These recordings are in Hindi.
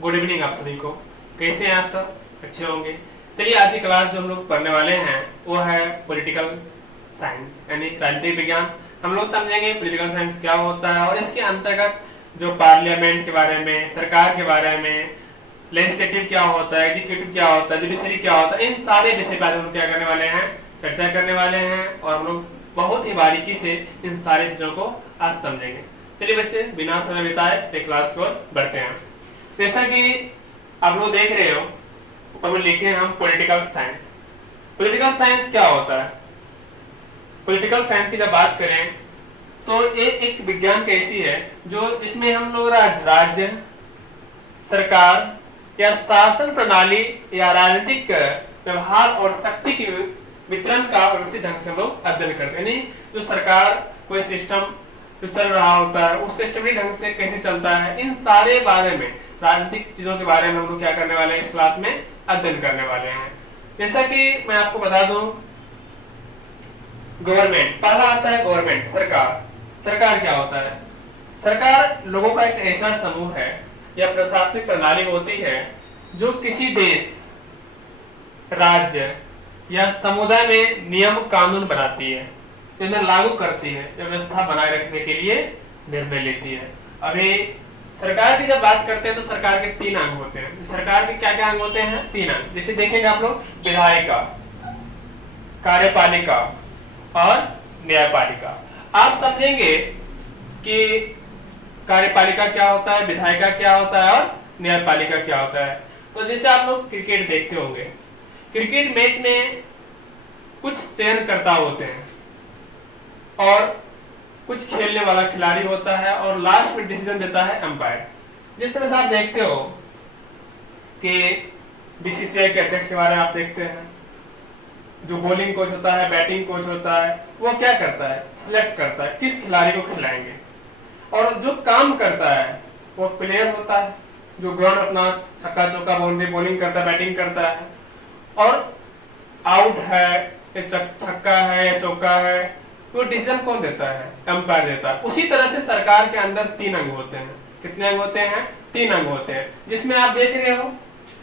गुड इवनिंग आप सभी को। कैसे हैं आप सब? अच्छे होंगे। चलिए आज की क्लास जो हम लोग पढ़ने वाले हैं वो है पॉलिटिकल साइंस यानी राजनीतिक विज्ञान। हम लोग समझेंगे पॉलिटिकल साइंस क्या होता है और इसके अंतर्गत जो पार्लियामेंट के बारे में, सरकार के बारे में, लेजिस्लेटिव क्या होता है, एग्जीक्यूटिव क्या होता है, जुडिशरी क्या होता है, इन सारे विषय पर हम लोग क्या करने वाले हैं, चर्चा करने वाले हैं और हम लोग बहुत ही बारीकी से इन सारी चीजों को आज समझेंगे। चलिए बच्चे बिना समय बिताए क्लास को बढ़ते हैं। जैसा कि आप लोग देख रहे हो ऊपर में लिखे हैं हम पॉलिटिकल साइंस। पॉलिटिकल साइंस क्या होता है? पॉलिटिकल साइंस की जब बात करें तो ये एक विज्ञान कैसी है जो इसमें हम लोग राज्य, सरकार या शासन प्रणाली या राजनीतिक व्यवहार और शक्ति की वितरण का व्यवस्थित ढंग से हम लोग अध्ययन करते हैं। यानी जो सरकार कोई सिस्टम जो चल रहा होता है उस सिस्टमेटिक ढंग से कैसे चलता है, इन सारे बारे में, राजनीतिक चीजों के बारे में हम लोग क्या करने वाले हैं, इस क्लास में अध्ययन करने वाले हैं। जैसा कि मैं आपको बता दूं, गवर्नमेंट पहला आता है। गवर्नमेंट सरकार। सरकार क्या होता है? सरकार लोगों का एक ऐसा समूह है या प्रशासनिक प्रणाली होती है जो किसी देश, राज्य या समुदाय में नियम कानून बनाती है, इन्हें लागू करती है, व्यवस्था बनाए रखने के लिए निर्णय लेती है। अभी सरकार की जब बात करते हैं तो सरकार के 3 अंग होते हैं। सरकार के क्या क्या अंग होते हैं? 3 अंग। जैसे देखेंगे आप लोग, विधायिका, कार्यपालिका और न्यायपालिका। आप समझेंगे कि कार्यपालिका क्या होता है, विधायिका क्या होता है और न्यायपालिका क्या होता है। तो जैसे आप लोग क्रिकेट देखते होंगे, क्रिकेट मैच में कुछ चयनकर्ता होते हैं और कुछ खेलने वाला खिलाड़ी होता है और लास्ट में डिसीजन देता है एम्पायर। जिस तरह से आप देखते हो कि बीसीसीआई के अध्यक्ष के बारे में आप देखते हैं, जो बॉलिंग कोच होता है, बैटिंग कोच होता है, वो क्या करता है, सिलेक्ट करता है किस खिलाड़ी को खिलाएंगे। और जो काम करता है वो प्लेयर होता है, जो ग्राउंड अपना छक्का चौका बॉलिंग करता है, बैटिंग करता है, और आउट है, छक्का है या चौका है, तो डिसीजन कौन देता है? एम्पायर देता है। उसी तरह से सरकार के अंदर 3 अंग होते हैं। कितने अंग होते हैं? 3 अंग होते हैं, जिसमें आप देख रहे हो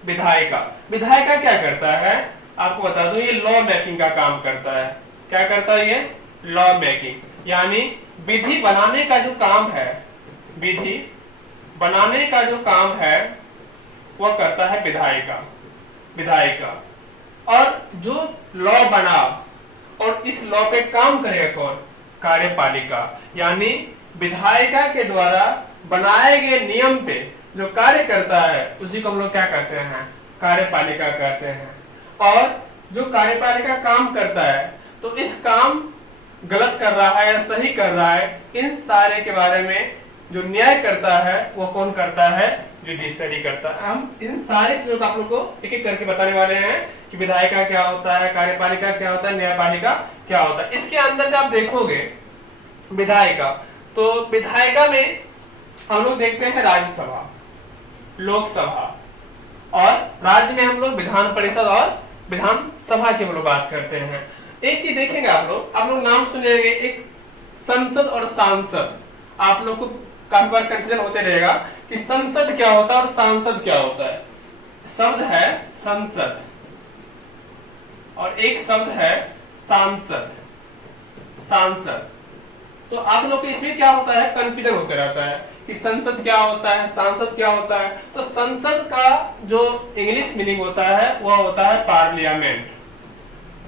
विधायिका। विधायिका क्या करता है आपको बता दूं, ये लॉ मेकिंग का काम करता है। क्या करता है ये? लॉ मेकिंग, यानी विधि बनाने का जो काम है, विधि बनाने का जो काम है वो करता है विधायिका। विधायिका और जो लॉ बना और इस लॉ पे काम करेगा कौन? कार्यपालिका। यानी विधायिका के द्वारा बनाए गए नियम पे जो कार्य करता है उसी को हम लोग क्या कहते हैं? कार्यपालिका कहते हैं। और जो कार्यपालिका काम करता है तो इस काम गलत कर रहा है या सही कर रहा है, इन सारे के बारे में जो न्याय करता है वो कौन करता है? जुडिशरी करता है। हम इन सारे चीजों को आप लोग को एक एक करके बताने वाले हैं कि विधायिका क्या होता है, कार्यपालिका क्या होता है, न्यायपालिका क्या होता है। इसके अंदर जब आप देखोगे विधायिका, तो विधायिका में हम लोग देखते हैं राज्यसभा, लोकसभा, और राज्य में हम लोग विधान परिषद और विधानसभा की हम लोग बात करते हैं। एक चीज देखेंगे आप लोग नाम सुनेंगे, एक संसद और सांसद। आप लोग को काफी बार कंफ्यूजन होते रहेगा कि संसद क्या होता है और सांसद क्या होता है। शब्द है संसद और एक शब्द है सांसद। सांसद, तो आप लोग को इसमें क्या होता है, कंफ्यूजन होते रहता है कि संसद क्या होता है, सांसद क्या होता है। तो संसद का जो इंग्लिश मीनिंग होता है वो होता है पार्लियामेंट।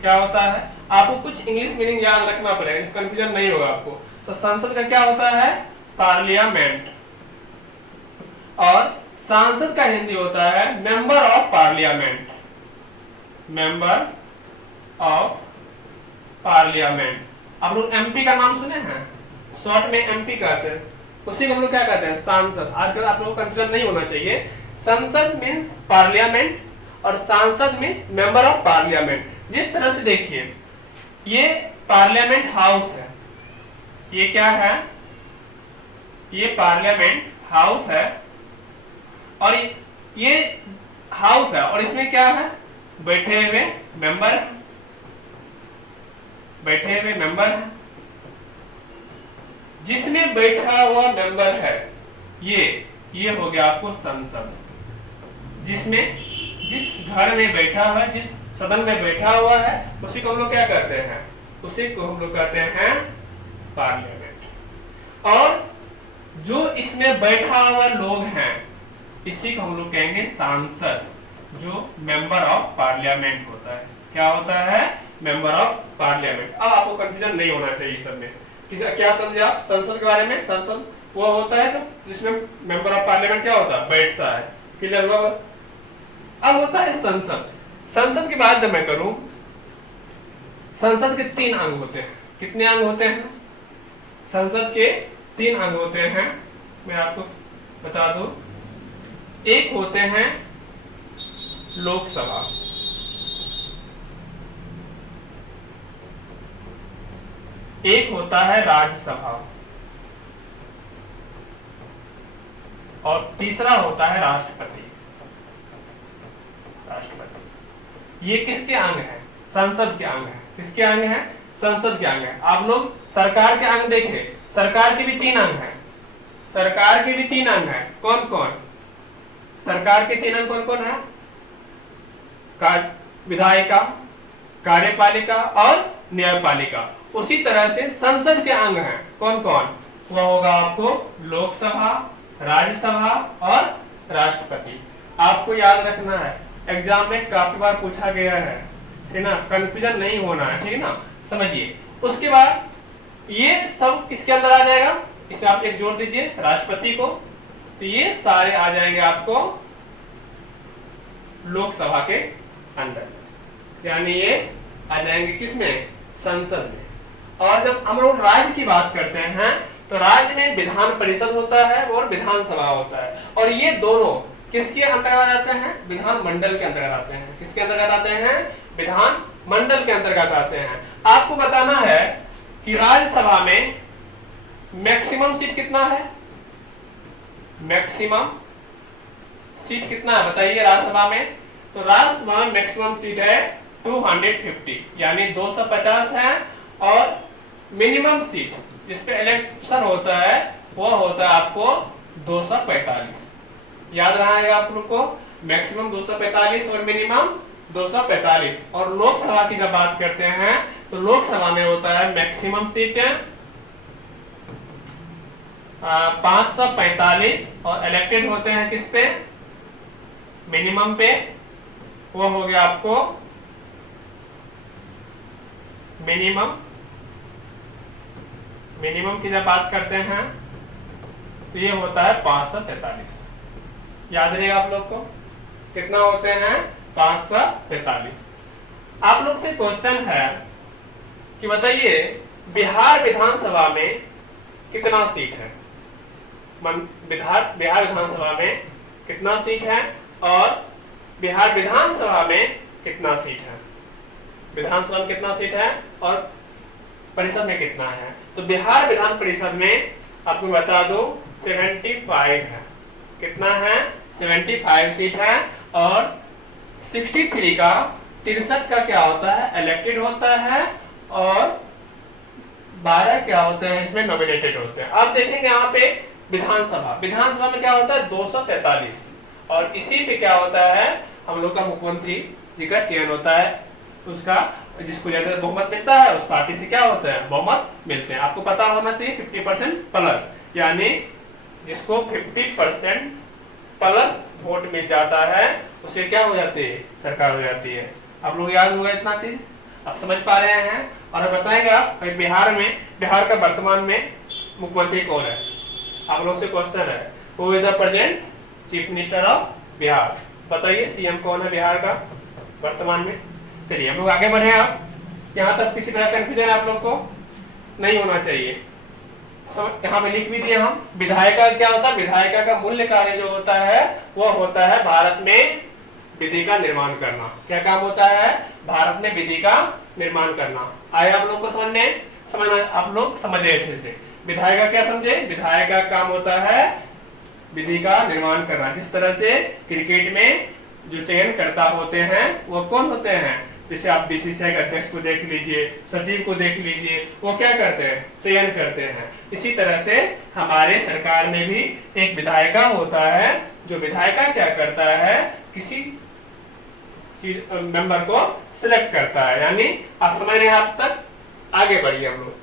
क्या होता है? आपको कुछ इंग्लिश मीनिंग याद रखना पड़ेगा, कंफ्यूजन नहीं होगा आपको। तो संसद का क्या होता है? पार्लियामेंट। और सांसद का हिंदी होता है member of parliament. Member of parliament. आप लोग एमपी का नाम सुने हैं, शॉर्ट में एमपी कहते हैं, उसी को हम लोग क्या कहते हैं? सांसद। आजकल आप लोगों को कंफ्यूजन नहीं होना चाहिए। संसद मींस पार्लियामेंट और सांसद मींस मेंबर ऑफ पार्लियामेंट। जिस तरह से देखिए, ये पार्लियामेंट हाउस है, ये क्या है? ये पार्लियामेंट हाउस है और ये हाउस है और इसमें क्या है? बैठे हुए मेंबर, बैठे हुए मेंबर है। जिसमें बैठा हुआ मेंबर है ये हो गया आपको संसद। जिसमें जिस घर में बैठा है, जिस सदन में बैठा हुआ है, उसी को हम लोग क्या कहते हैं, उसी को हम लोग कहते हैं पार्लियामेंट। और जो इसमें बैठा हुआ लोग हैं, इसी को हम लोग कहेंगे सांसद, जो मेंबर ऑफ पार्लियामेंट होता है। क्या होता है, मेंबर ऑफ पार्लियामेंट। अब आपको कंफ्यूजन नहीं होना चाहिए सब में। क्या समझे आप संसद के बारे में? संसद वो होता है तो जिसमें मेंबर ऑफ पार्लियामेंट क्या होता है, बैठता है। क्लियर हुआ? अब होता है संसद। संसद की बात जब मैं करूं, संसद के 3 अंग होते हैं। कितने अंग होते हैं? संसद के 3 अंग होते हैं, मैं आपको बता दूं। एक होते हैं लोकसभा, एक होता है राज्यसभा, और तीसरा होता है राष्ट्रपति। राष्ट्रपति ये किसके अंग है? संसद के अंग है। किसके अंग है? संसद के अंग है। आप लोग सरकार के अंग देखें, सरकार के भी 3 अंग हैं। सरकार के भी 3 अंग हैं। कौन कौन? सरकार के 3 अंग कौन कौन है? विधायिका, कार्यपालिका और न्यायपालिका। उसी तरह से संसद के अंग हैं। कौन कौन? वह होगा आपको लोकसभा, राज्यसभा और राष्ट्रपति। आपको याद रखना है, एग्जाम में काफी बार पूछा गया है, ठीक ना? कंफ्यूजन नहीं होना है, ठीक है ना? समझिए। उसके बाद ये सब किसके अंदर आ जाएगा? इसमें आप एक जोड़ दीजिए, राष्ट्रपति को। तो ये सारे आ जाएंगे आपको लोकसभा के अंदर, यानी ये आ जाएंगे किसमें? संसद में। और जब हम लोग राज्य की बात करते हैं तो राज्य में विधान परिषद होता है और विधानसभा होता है, और ये दोनों किसके अंतर्गत आते हैं? विधान मंडल के अंतर्गत आते हैं। किसके अंतर्गत आते हैं? विधान मंडल के अंतर्गत आते हैं। आपको बताना है कि राज्यसभा में मैक्सिमम सीट कितना है? मैक्सिमम सीट कितना है बताइए राज्यसभा में? तो राज्यसभा में मैक्सिमम सीट है 250, यानी 250 है। और मिनिमम सीट जिसपे इलेक्शन होता है वो होता है आपको 245। याद रहेगा आप लोग को, मैक्सिमम 245 और मिनिमम 245। और लोकसभा की जब बात करते हैं तो लोकसभा में होता है मैक्सिमम सीट 545 और इलेक्टेड होते हैं किस पे? मिनिमम पे। वो हो गया आपको मिनिमम की जब बात करते हैं तो ये होता है 543। याद रहेगा आप लोग को, कितना होते हैं? 543। आप लोग से क्वेश्चन है कि बताइए बिहार विधानसभा में कितना सीट है? बिहार विधानसभा में कितना सीट है और बिहार विधानसभा में कितना सीट है? विधानसभा में कितना सीट है और परिषद में कितना है? तो बिहार विधान परिषद में आपको बता दो 75 है। कितना है? 75 सीट है। और 63 का 63 का क्या होता है? इलेक्टेड होता है, और 12 क्या होते हैं इसमें? नॉमिनेटेड होते हैं। अब देखेंगे यहाँ पे विधानसभा में क्या होता है? 243। और इसी पे क्या होता है? हम लोग का मुख्यमंत्री जी का चयन होता है, उसका जिसको ज्यादा बहुमत मिलता है उस पार्टी से क्या होता है? बहुमत मिलते हैं। आपको पता होना चाहिए 50% प्लस, यानी जिसको 50% प्लस वोट मिल जाता है उसे क्या हो जाती है? सरकार हो जाती है। आप लोग याद होगा इतना चीज, आप समझ पा रहे हैं? और बताएंगे आप बिहार का वर्तमान में मुख्यमंत्री कौन है? आप लोग से क्वेश्चन है, who is the present chief minister of Bihar? बताइए सीएम कौन है बिहार का वर्तमान में? चलिए हम लोग आगे बढ़े। आप यहाँ तक किसी तरह कंफ्यूजन आप लोग को नहीं होना चाहिए। यहाँ पे लिख भी दिए हम। विधायिका क्या होता है? विधायिका का मूल्य कार्य जो होता है वो होता है भारत में विधि का निर्माण करना। क्या काम होता है? भारत में विधि का निर्माण करना। आए आप लोग को समझ आप लोग समझे अच्छे से। विधायिका क्या समझे? विधायिका का काम होता है विधि का निर्माण करना। जिस तरह से क्रिकेट में जो चयन करता होते हैं वो कौन होते हैं? जैसे आप बीसीसीआई के अध्यक्ष को देख लीजिए, सचिव को देख लीजिए, वो क्या करते हैं, चयन करते हैं। इसी तरह से हमारे सरकार में भी एक विधायिका होता है, जो विधायिका क्या करता है, किसी मेंबर को सिलेक्ट करता है। यानी आप समझ रहे हैं, आप तक आगे बढ़िए हम लोग।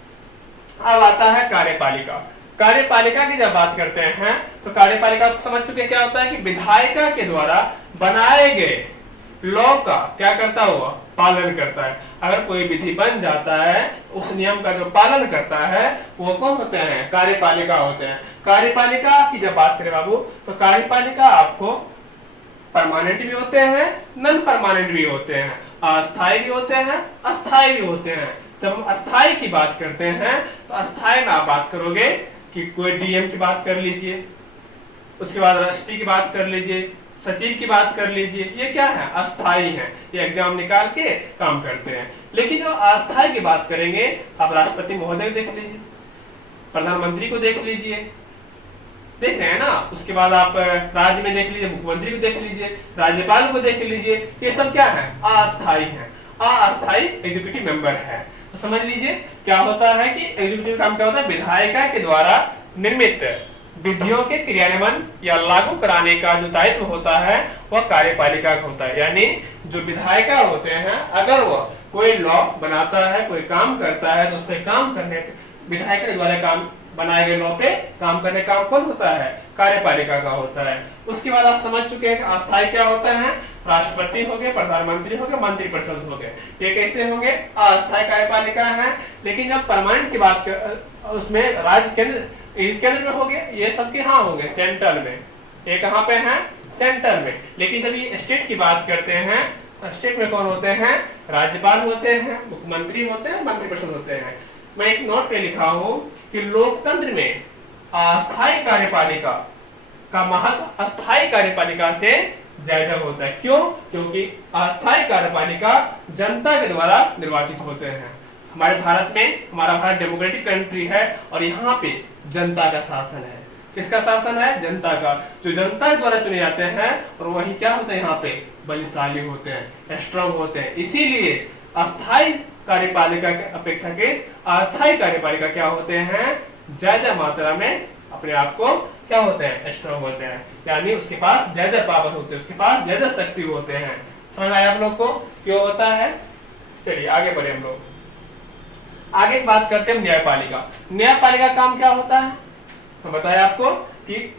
अब आता है कार्यपालिका। कार्यपालिका की जब बात करते हैं तो कार्यपालिका आप समझ चुके क्या होता है कि विधायिका के द्वारा बनाए गए लॉ का क्या करता हुआ पालन करता है। अगर कोई विधि बन जाता है, उस नियम का जो पालन करता है वो कौन होते हैं, कार्यपालिका होते हैं। कार्यपालिका की जब बात करें बाबू, तो कार्यपालिका आपको परमानेंट भी होते हैं, नॉन परमानेंट भी होते हैं, अस्थायी भी होते हैं, अस्थायी भी होते हैं। जब हम अस्थायी की बात करते हैं तो अस्थायी में आप बात करोगे कि कोई डीएम की बात कर लीजिए, उसके बाद राष्ट्रपति की बात कर लीजिए, सचिव की बात कर लीजिए, ये क्या है, अस्थायी है, ये एग्जाम निकाल के काम करते हैं। लेकिन जो अस्थायी की बात करेंगे, आप राष्ट्रपति महोदय को देख लीजिए, प्रधानमंत्री को देख लीजिए, देख रहे हैं ना, उसके बाद आप राज्य में देख लीजिए, मुख्यमंत्री को देख लीजिए, राज्यपाल को देख लीजिए, ये सब क्या है, अस्थायी है। अस्थायी एग्जीक्यूटिव मेंबर है। तो समझ लीजिए क्या होता है कि एग्जीक्यूटिव काम क्या होता है, विधायिका के द्वारा निर्मित विधियों के क्रियान्वयन या लागू कराने का जो दायित्व होता है वह कार्यपालिका का होता है। यानी जो विधायिका होते हैं, अगर वह कोई लॉ बनाता है, कोई काम करता है, तो उस पर काम करने विधायिका के द्वारा काम बनाए गए लॉ पे काम करने का काम कौन होता है, कार्यपालिका का होता है। उसके बाद आप समझ चुके हैं कि अस्थायी क्या होता है, राष्ट्रपति हो गए, प्रधानमंत्री हो गए, मंत्रिपरिषद हो गए, ये कैसे होंगे, अस्थायी कार्यपालिका है। लेकिन जब परमानेंट की बात कर, उसमें राज्य केंद्र में हो गए, ये सब कहाँ होंगे, सेंट्रल में। ये कहाँ पे है, सेंटर में। लेकिन जब ये स्टेट की बात करते हैं, स्टेट में कौन होते हैं, राज्यपाल होते हैं, मुख्यमंत्री होते हैं, मंत्रिपरिषद होते हैं। मैं एक नोट पे लिखा हूं कि लोकतंत्र में अस्थायी कार्यपालिका का महत्व अस्थायी कार्यपालिका से ज्यादा होता है। क्यों? क्योंकि अस्थायी कार्यपालिका जनता के द्वारा निर्वाचित होते हैं। हमारे भारत में, हमारा भारत डेमोक्रेटिक कंट्री है और यहाँ पे जनता का शासन है। किसका शासन है, जनता का। जो जनता के द्वारा चुने जाते हैं और वही क्या होते हैं, यहाँ पे बलशाली होते हैं, स्ट्रांग होते हैं। इसीलिए अस्थायी कार्यपालिका के अपेक्षाकृत अस्थायी कार्यपालिका क्या होते हैं, ज्यादा मात्रा में अपने आप को क्या होते हैं, स्ट्रांग होते हैं। यानी उसके पास ज्यादा पावर होते हैं, उसके पास ज्यादा शक्ति होते हैं। समझ आया आप लोग को क्यों होता है। चलिए आगे बढ़े हम लोग। आगे बात करते हैं न्यायपालिका। न्यायपालिका का काम क्या होता है, तो बताया आपको कि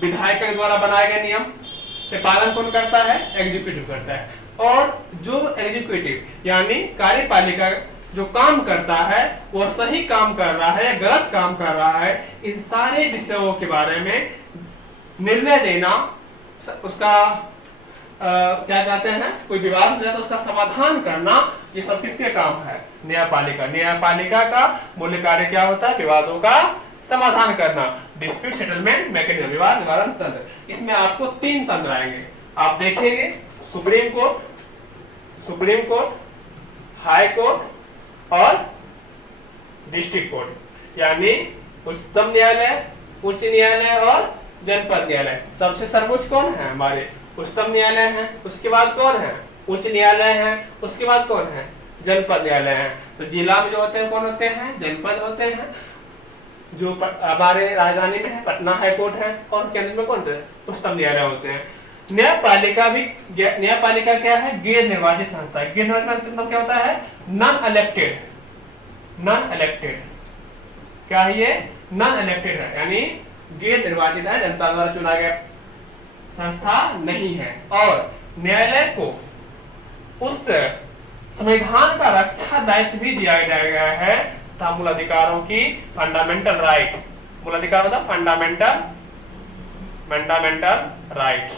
विधायक के द्वारा बनाए गए नियम के पालन कौन करता है, एग्जीक्यूटिव करता है। और जो एग्जीक्यूटिव यानी कार्यपालिका जो काम करता है वो सही काम कर रहा है या गलत काम कर रहा है, इन सारे विषयों के बारे में निर्णय देना, उसका क्या कहते हैं, कोई विवाद हो जाए तो उसका समाधान करना, ये सब किसके काम है, न्यायपालिका। न्यायपालिका का मूल्य कार्य क्या होता है, विवादों का समाधान करना, डिस्प्यूट सेटलमेंट मैकेनिज्म, विवाद निवारण तंत्र। इसमें आपको 3 तंत्र आएंगे, आप देखेंगे, सुप्रीम कोर्ट, हाई कोर्ट और डिस्ट्रिक्ट कोर्ट। यानी उच्चतम न्यायालय, उच्च न्यायालय और जनपद न्यायालय। सबसे सर्वोच्च कौन है, हमारे उच्चतम न्यायालय है, उसके बाद कौन है, उच्च न्यायालय है, उसके बाद कौन है, जनपद न्यायालय है। तो जिला में जो होते हैं कौन होते हैं, जनपद होते हैं। जो हमारे राजधानी में है पटना हाई कोर्ट है, और केंद्र में कौन होते हैं, उच्चतम न्यायालय होते हैं। न्यायपालिका भी, न्यायपालिका क्या है, गैर निर्वाचित संस्था है। गैर निर्वाचित मतलब क्या होता है, नॉन इलेक्टेड। नॉन इलेक्टेड क्या है, ये नॉन इलेक्टेड है, यानी गैर निर्वाचित है, जनता द्वारा चुना गया संस्था नहीं है। और न्यायालय को उस संविधान का रक्षा दायित्व भी दिया गया है तथा मूल अधिकारों की फंडामेंटल राइट, मूल अधिकार मतलब फंडामेंटल राइट,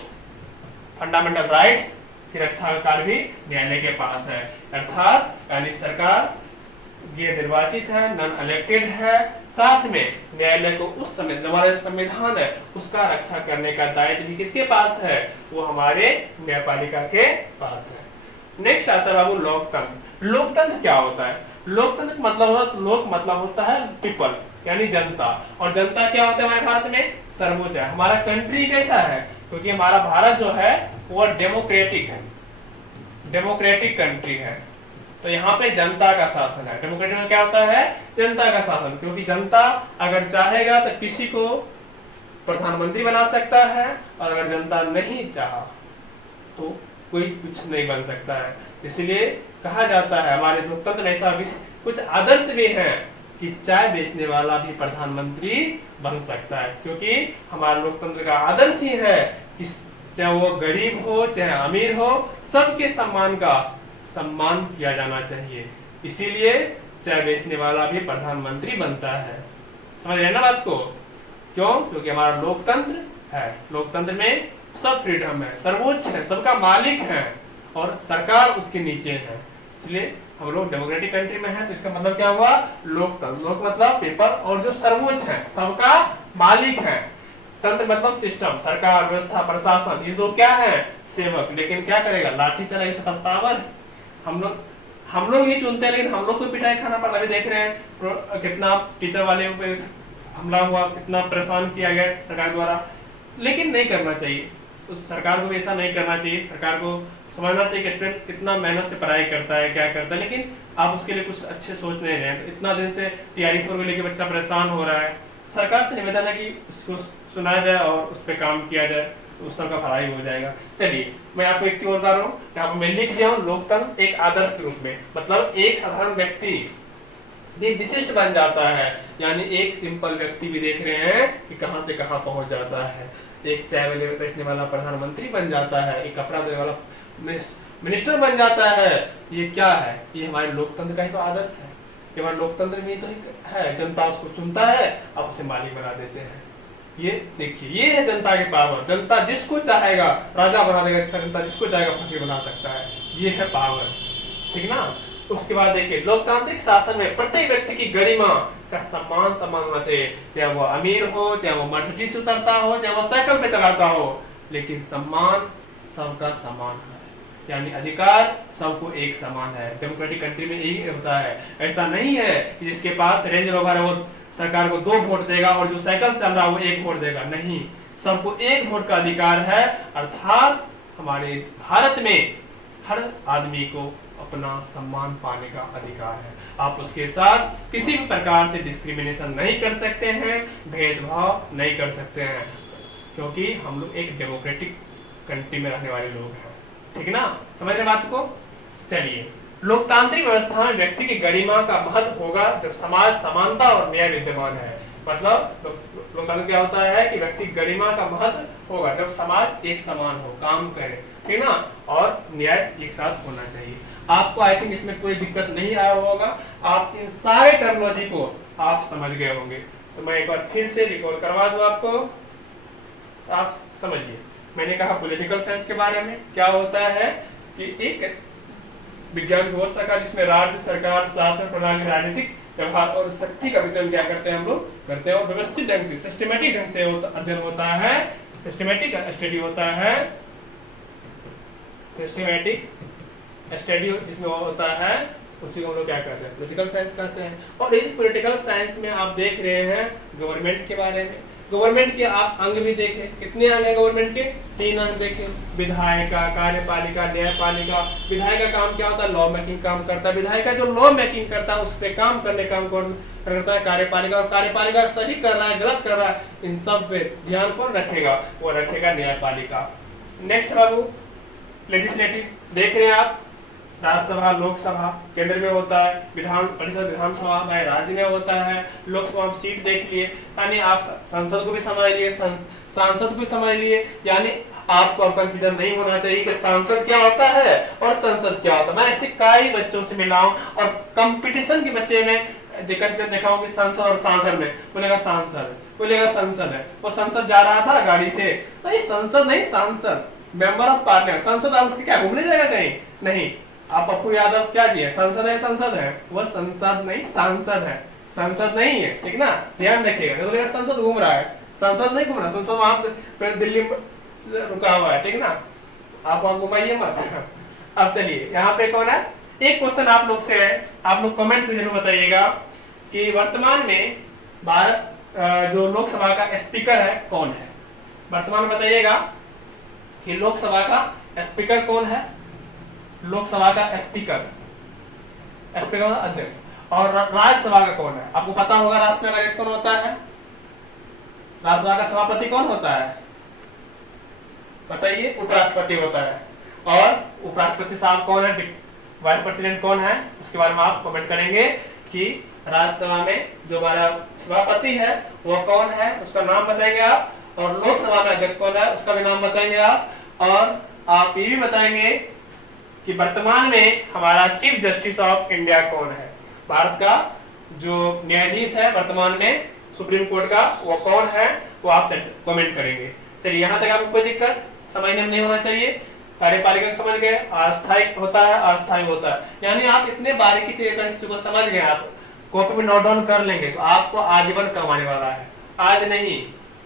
फंडामेंटल राइट्स की रक्षा का कार्य भी न्यायालय के पास है। अर्थात यानी सरकार गैर निर्वाचित है, नॉन इलेक्टेड है, साथ में न्यायालय को उस समय हमारा संविधान है उसका रक्षा करने का दायित्व भी किसके पास है, वो हमारे न्यायपालिका के पास है। नेक्स्ट आता है बाबू लोकतंत्र। लोकतंत्र क्या होता है, लोकतंत्र मतलब लोक मतलब होता है पीपल यानी जनता, और जनता क्या होता है हमारे भारत में, सर्वोच्च है। हमारा कंट्री कैसा है, क्योंकि हमारा भारत जो है वो डेमोक्रेटिक है, डेमोक्रेटिक कंट्री है तो यहाँ पे जनता का शासन है। डेमोक्रेटिक में क्या होता है? जनता का शासन, क्योंकि जनता अगर चाहेगा तो किसी को प्रधानमंत्री बना सकता है, और अगर जनता नहीं चाहा तो कोई कुछ नहीं बन सकता है। इसलिए कहा जाता है हमारे लोकतंत्र में ऐसा कुछ आदर्श भी है कि चाय बेचने वाला भी प्रधानमंत्री बन सकता है, क्योंकि हमारे लोकतंत्र का आदर्श ही है कि चाहे वो गरीब हो चाहे अमीर हो, सबके सम्मान किया जाना चाहिए। इसीलिए चाय बेचने वाला भी प्रधानमंत्री बनता है। समझ रहे ना बात को? क्यों? क्योंकि हमारा लोकतंत्र है, लोकतंत्र में सब फ्रीडम है, सर्वोच्च है, सबका मालिक है और सरकार उसके नीचे है। इसलिए हम लोग डेमोक्रेटिक कंट्री में हैं, तो इसका मतलब क्या हुआ? लोकतंत्र। लोक मतलब पेपर, और जो सर्वोच्च है, सबका मालिक है। तंत्र मतलब सिस्टम, सरकार, व्यवस्था, प्रशासन, ये दो क्या है? सेवक। लेकिन क्या करेगा? लाठी चलाई से पावर। हम लोग ही चुनते हैं, लेकिन हम लोग को पिटाई खाना पड़ता है। अभी देख रहे हैं कितना टीचर वाले पे हमला हुआ, कितना परेशान किया गया सरकार द्वारा। लेकिन नहीं करना चाहिए, उस सरकार को भी ऐसा नहीं करना चाहिए। सरकार को समझना चाहिए कि स्टूडेंट कितना मेहनत से पढ़ाई करता है, क्या करता है, लेकिन आप उसके लिए कुछ अच्छे सोच नहीं रहे हैं। तो इतना दिन से TRE4 को लेकर बच्चा परेशान हो रहा है, सरकार से निवेदन है कि उसको सुना जाए और उस पर काम किया जाए, तो उस सबका भलाई हो जाएगा। चलिए मैं आपको एक चीज बता रहा हूँ, यहाँ पर मैं लिख दिया हूँ लोकतंत्र एक आदर्श के रूप में, मतलब एक साधारण व्यक्ति भी विशिष्ट बन जाता है। यानी एक सिंपल व्यक्ति भी देख रहे हैं कि कहां से कहां पहुंच जाता है। एक चाय वाले बेचने वाला प्रधानमंत्री बन जाता है, एक कपड़ा देने वाला मिनिस्टर बन जाता है। ये क्या है? ये हमारे लोकतंत्र का ही तो आदर्श है। ये हमारे लोकतंत्र में तो है, जनता उसको चुनता है, आप उसे मालिक बना देते हैं। ये देखिए, ये है जनता की पावर। जनता जिसको चाहेगा राजा बना देगा, जनता जिसको चाहेगा फकीर बना सकता है। ये है पावर, ठीक ना? उसके बाद देखिए, लोकतांत्रिक शासन में प्रत्येक व्यक्ति की गरिमा का सम्मान होना चाहिए, चाहे वो अमीर हो, चाहे वो मर्सिडीज से उतरता हो, चाहे वो साइकिल पे चलाता हो, लेकिन सम्मान सबका समान है। यानी अधिकार सबको एक समान है। डेमोक्रेटिक कंट्री में यही होता है। ऐसा नहीं है कि जिसके पास रेंज रोवर है वो सरकार को 2 वोट देगा और जो साइकिल से चल रहा है वो 1 वोट देगा। नहीं, सबको 1 वोट का अधिकार है। अर्थात हमारे भारत में हर आदमी को अपना सम्मान पाने का अधिकार है। आप उसके साथ किसी भी प्रकार से डिस्क्रिमिनेशन नहीं कर सकते हैं, भेदभाव नहीं कर सकते हैं, क्योंकि हम लोग एक डेमोक्रेटिक कंट्री में रहने वाले लोग हैं। ठीक ना? समझ रहे बात को? चलिए, लोकतांत्रिक व्यवस्था में व्यक्ति की गरिमा का महत्व होगा जब समाज समानता और न्याय विद्यमान है। मतलब लोकतंत्र क्या होता है कि व्यक्ति गरिमा का महत्व होगा जब समाज एक समान हो, काम करे, ठीक ना? और न्याय एक साथ होना चाहिए। आपको आई थिंक इसमें कोई दिक्कत नहीं आया होगा। आप इन सारे टर्मिनोलॉजी को आप समझ गए होंगे। तो मैं एक बार फिर से रिकॉर्ड करवा दूं आपको, आप समझिए। मैंने कहा पॉलिटिकल साइंस के बारे में क्या होता है कि एक विज्ञान की व्यवस्था जिसमें राज्य, सरकार, शासन प्रणाली, राजनीतिक व्यवहार और शक्ति का वितरण क्या करते हैं हम लोग करते हैं, और व्यवस्थित ढंग से, सिस्टमेटिक ढंग से अध्ययन होता है, सिस्टमेटिक स्टडी होता है, सिस्टमेटिक स्टडी जिसमें होता है उसी को हम लोग क्या कहते हैं? पॉलिटिकल साइंस कहते हैं। और इस पॉलिटिकल साइंस में आप देख रहे हैं गवर्नमेंट के बारे में। गवर्नमेंट के आप अंग भी देखें, कितने अंग है गवर्नमेंट के? 3 अंग देखें, विधायिका, कार्यपालिका, न्यायपालिका। विधायक का काम क्या होता है? लॉ मेकिंग काम करता है। विधायक का जो लॉ मेकिंग करता है उस पर काम करने का काम कौन करता है? कार्यपालिका। और कार्यपालिका सही कर रहा है, गलत कर रहा है, इन सब पे ध्यान कौन रखेगा? वो रखेगा न्यायपालिका। नेक्स्ट बाबू, लेजिस्लेटिव देख रहे हैं आप, राज्यसभा, लोकसभा केंद्र में होता है, विधान परिषद, विधानसभा में राज्य में होता है, लोकसभा में सीट देख लिए, यानी आप संसद को भी समझ लिए, सांसद को समझ लिए। यानी आपको अब कंफ्यूजन नहीं होना चाहिए कि सांसद क्या होता है और संसद क्या होता है। मैं ऐसे कई बच्चों से मिला हूं और कंपटीशन के बच्चे में देखा हूं कि संसद और सांसद में बोलेगा सांसद, बोलेगा संसद है। वो संसद जा रहा था गाड़ी से, नहीं संसद नहीं, सांसद, मेंबर ऑफ पार्लियामेंट। संसद आप क्या घूमने जाएगा कहीं? नहीं। आप पप्पू यादव क्या जी है? संसद है, संसद है। वो संसद नहीं, सांसद है, संसद नहीं है, ठीक ना? ध्यान रखिएगा। तो संसद घूम रहा है, संसद नहीं घूम रहा, संसद वहां पे दिल्ली में रुका हुआ है, ठीक ना? आप वहां घुमाइए मत। अब चलिए, यहाँ पे कौन है? एक क्वेश्चन आप लोग से है, आप लोग कमेंट में जरूर बताइएगा कि वर्तमान में भारत जो लोकसभा का स्पीकर है कौन है? वर्तमान में बताइएगा कि लोकसभा का स्पीकर कौन है? लोकसभा का स्पीकर, स्पीकर मतलब अध्यक्ष। और राज्यसभा का कौन है? आपको पता होगा राज्यसभा का अध्यक्ष कौन होता है? राज्यसभा का सभापति कौन होता है? बताइए। उपराष्ट्रपति होता है। और उपराष्ट्रपति साहब कौन है? वाइस प्रेसिडेंट कौन है? उसके बारे में आप कमेंट करेंगे कि राज्यसभा में जो हमारा सभापति है वो कौन है, उसका नाम बताएंगे आप। और लोकसभा में अध्यक्ष कौन है, उसका भी नाम बताएंगे आप। और आप ये भी बताएंगे कि वर्तमान में हमारा चीफ जस्टिस ऑफ इंडिया कौन है, भारत का जो न्यायाधीश है वर्तमान में सुप्रीम कोर्ट का, वो कौन है, वो आप कमेंट करेंगे। चलिए, यहाँ तक आपको कोई दिक्कत समझने में नहीं होना चाहिए। कार्यपालिका समझ गए, अस्थायी होता है, अस्थायी होता है, यानी आप इतने बारीकी से अगर इस चीज को समझ गए, आप कॉपी में नोट डाउन कर लेंगे तो आपको आजीवन कमाने वाला है। आज नहीं,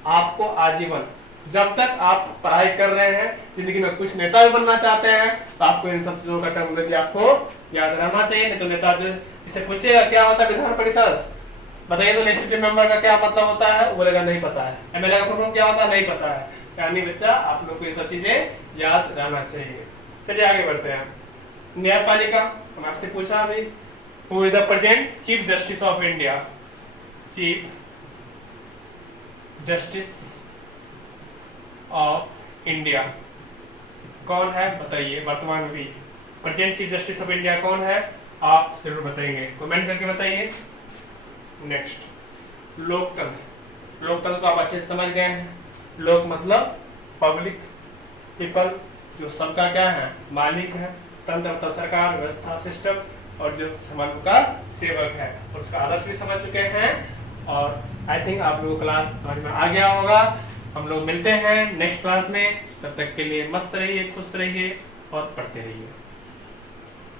आपको आजीवन, जब तक आप पढ़ाई कर रहे हैं, जिंदगी में कुछ नेता भी बनना चाहते हैं तो आपको इन सब चीजों का टर्मिनोलॉजी आपको याद रहना चाहिए। नहीं तो नेता जिसे पूछेगा क्या होता है विधान परिषद, बताइए तो लेजिस्लेटिव मेंबर का क्या मतलब होता है, बोलेगा नहीं पता है। एमएलए का फुल क्या होता है, नहीं पता है। यानी बच्चा आप लोग को ये सब चीजें याद रहना चाहिए। चलिए आगे बढ़ते हैं। न्यायपालिका, हम आपसे पूछा अभी, who is the present chief justice of India? Chief justice of India कौन है, बताइए। वर्तमान में भी present chief justice of India कौन है, आप जरूर बताएंगे, कमेंट करके बताइए। नेक्स्ट, लोकतंत्र। लोकतंत्र तो आप अच्छे से समझ गए हैं। लोक मतलब पब्लिक, पीपल, जो सबका क्या है, मालिक है। तंत्र मतलब सरकार, व्यवस्था, सिस्टम, और जो समाज का सेवक है, और उसका आदर्श भी समझ चुके हैं। और आई थिंक आप लोगों को क्लास समझ में आ गया होगा। हम लोग मिलते हैं नेक्स्ट क्लास में, तब तक के लिए मस्त रहिए, खुश रहिए और पढ़ते रहिए।